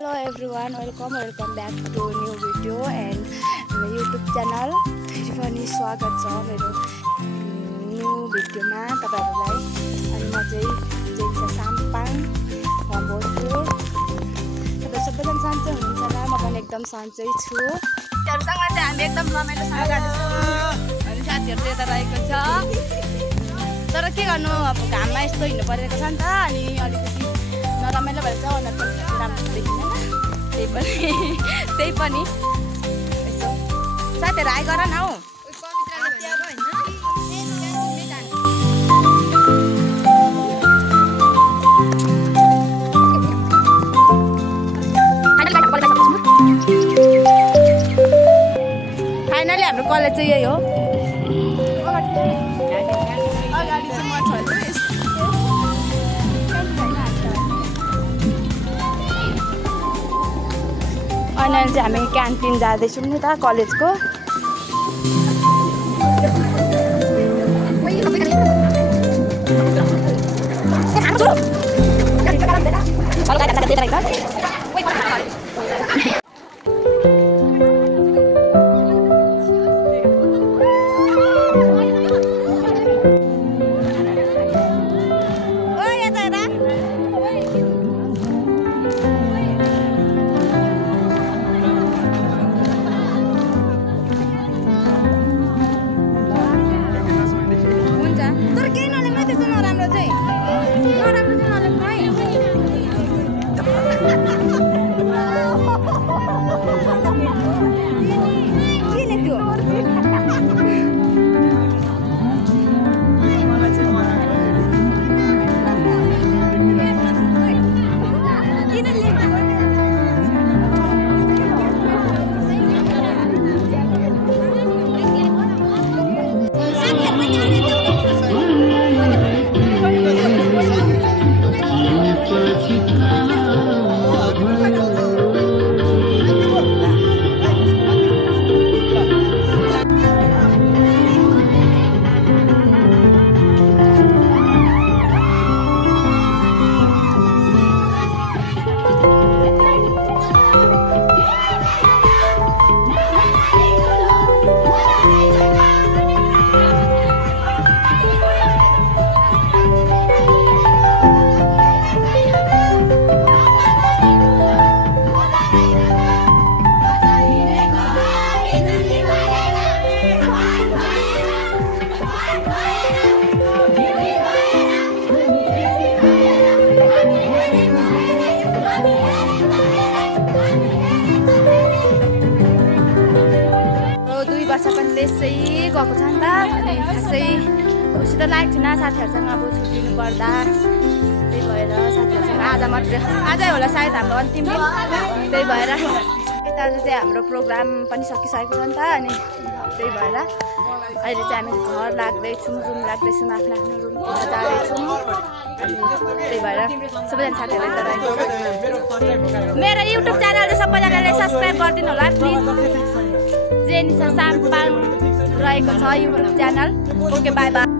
Hello everyone, welcome back to a new video and YouTube channel. फेरि पनि स्वागत छ मेरो न्यू भिडियोमा तपाईहरुलाई। अनि म चाहिँ जेन्सा साम्पाङ भोजपुर। तपाईहरु सबैजना सन्चै हुनुहुन्छ होला? म पनि एकदम सन्चै छु। साथीहरुसँग चाहिँ हामी एकदम रमाइलोसँग गाडी छ। अनि साथीहरु यता रहेको छ। तर के गर्नु, अब घाममा यस्तो हिँड्नु परेको छ नि त, अनि अलिकति नरमाइलो भएर चाहिँ अनुहार पनि राम्रो देखिँदैन। त्यही पनि यसो साथीहरु हाई गर न हौ। फाइनली हाम्रो कलेज चाहिँ यही हो। अगाडि चाहिँ म छ। अनि चाहिँ हामी क्यान्टिन जाँदैछौँ नि त कलेजको। त्यसै गएको छ नि त। अनि खासै खुसी त लागेको थिएन साथीहरुसँग अब छुट्टिनु पर्दा। त्यही भएर साथीहरुसँग आजै होला सायद हाम्रो अन्तिम दिन। त्यही भएर यता चाहिँ हाम्रो प्रोग्राम पनि सकिसकेको छ नि त। अनि त्यही भएर अहिले चाहिँ हामी घर लाग्दैछौँ, रुम लाग्दैछौँ, आफ्नो आफ्नो रुमतिर जाँदैछौँ। अनि त्यही भएर सबैजना साथीहरु यता रहेको छ। मेरो युट्युब च्यानल चाहिँ सबैजनाले सब्स्क्राइब गरिदिनु होला प्लिज। जेनिसा साम्पाङ रहेको छ YouTube channel. Okay by by.